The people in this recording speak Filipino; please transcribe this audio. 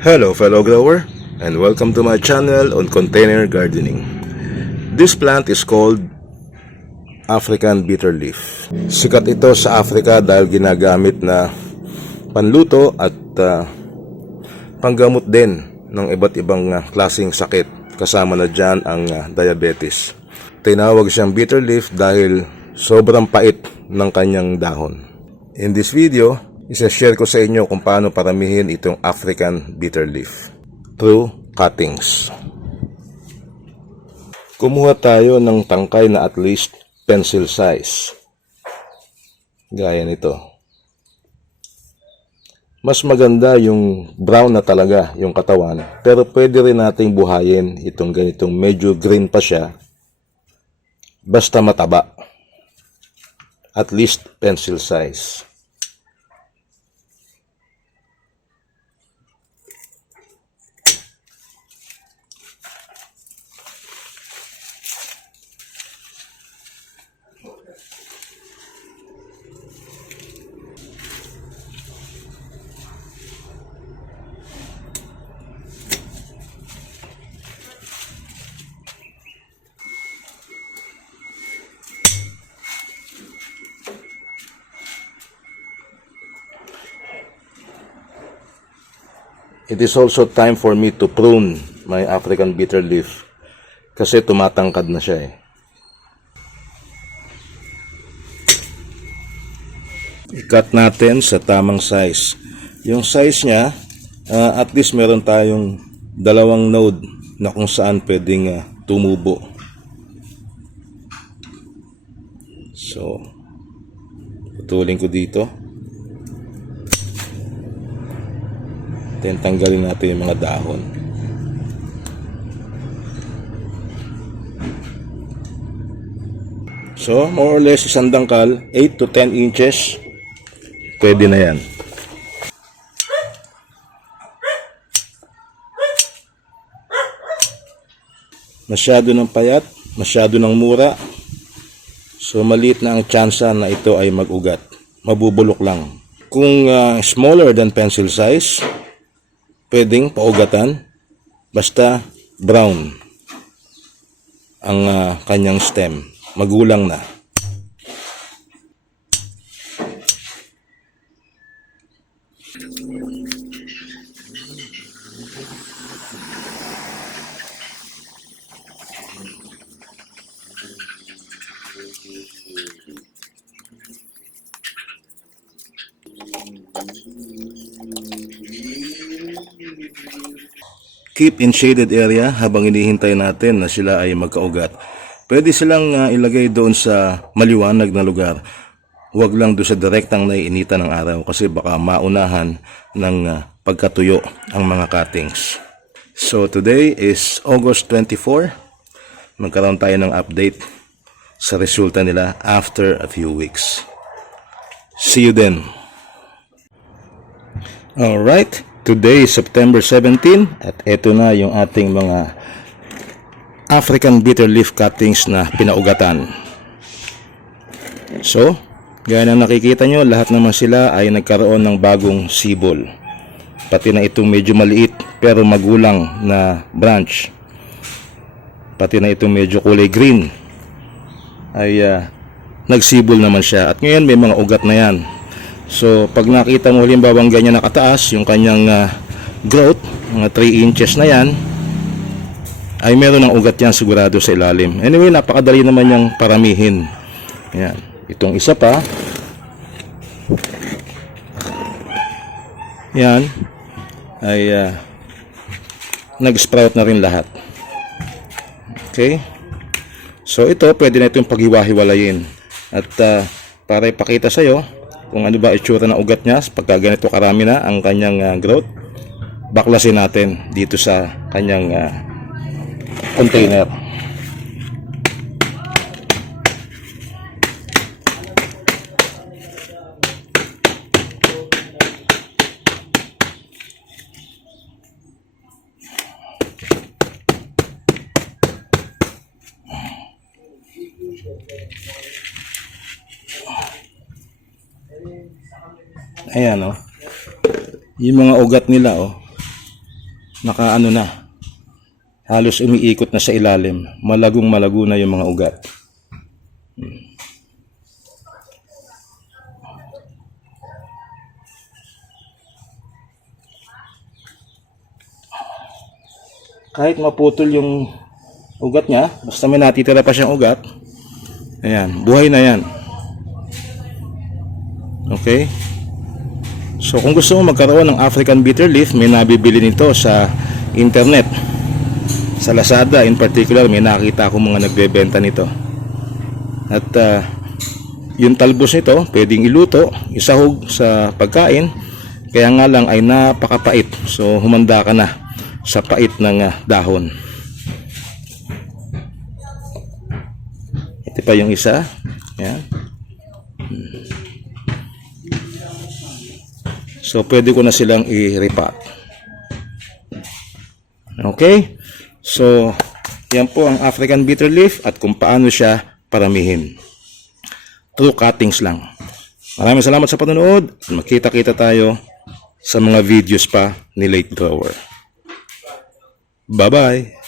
Hello fellow grower, and welcome to my channel on container gardening. This plant is called African bitter leaf. Sikat ito sa Africa dahil ginagamit na panluto at panggamot din ng iba't ibang klaseng sakit. Kasama na dyan ang diabetes. Tinawag siyang bitter leaf dahil sobrang pait ng kanyang dahon. In this video, isa-share ko sa inyo kung paano paramihin itong African bitter leaf through cuttings. Kumuha tayo ng tangkay na at least pencil size. Gaya nito. Mas maganda yung brown na talaga yung katawan, pero pwede rin nating buhayin itong ganitong medyo green pa siya. Basta mataba. At least pencil size. It is also time for me to prune my African bitter leaf kasi tumatangkad na siya eh. I-cut natin sa tamang size. Yung size niya, at least meron tayong dalawang node na kung saan pwedeng tumubo. So, putulin ko dito. Then tanggalin natin yung mga dahon. So, more or less isang dangkal, 8 to 10 inches. Pwede na yan. Masyado ng payat, masyado ng mura. So, maliit na ang tsansa na ito ay mag-ugat. Mabubulok lang. Kung smaller than pencil size, pwedeng paugatan, basta brown ang kanyang stem, magulang na. Keep in shaded area habang hinihintay natin na sila ay magkaugat. Pwede silang ilagay doon sa maliwanag na lugar. Huwag lang doon sa direktang naiinitan ng araw kasi baka maunahan ng pagkatuyo ang mga cuttings. So today is August 24. Magkaroon tayo ng update sa resulta nila after a few weeks. See you then. Alright. Today is September 17 at eto na yung ating mga African bitter leaf cuttings na pinaugatan. So, gaya ng nakikita nyo, lahat naman sila ay nagkaroon ng bagong sibol. Pati na itong medyo maliit pero magulang na branch. Pati na itong medyo kulay green ay nagsibol naman siya. At ngayon may mga ugat na yan. So, pag nakita mo halimbawa ganyan nakataas, yung kanyang growth, mga 3 inches na yan, ay meron ng ugat yan sigurado sa ilalim. Anyway, napakadali naman niyang paramihin. Yan. Itong isa pa. Yan. Ay nag-sprout na rin lahat. Okay? So, ito, pwede na itong paghiwa-hiwalayin. At para ipakita sa'yo, kung ano ba itsura ng ugat niya pagka ganito karami na ang kanyang growth, baklasin natin dito sa kanyang container. Ayan, oh. Yung mga ugat nila, oh. naka ano na, halos umiikot na sa ilalim. Malagong malago na yung mga ugat. Kahit maputol yung ugat niya, basta may natitira pa siyang ugat, ayan, buhay na yan. Okay? So kung gusto mo magkaroon ng African bitter leaf, may nabibili nito sa internet. Sa Lazada in particular, may nakita akong mga nagbebenta nito. At yung talbos nito, pwedeng iluto, isahog sa pagkain, kaya nga lang ay napakapait. So humanda ka na sa pait ng dahon. Ito pa yung isa. Ayan. So pwede ko na silang i-repack. Okay? So yan po ang African bitter leaf at kung paano siya paramihin. Through cuttings lang. Maraming salamat sa panonood. Magkita-kita tayo sa mga videos pa ni Late Grower. Bye-bye!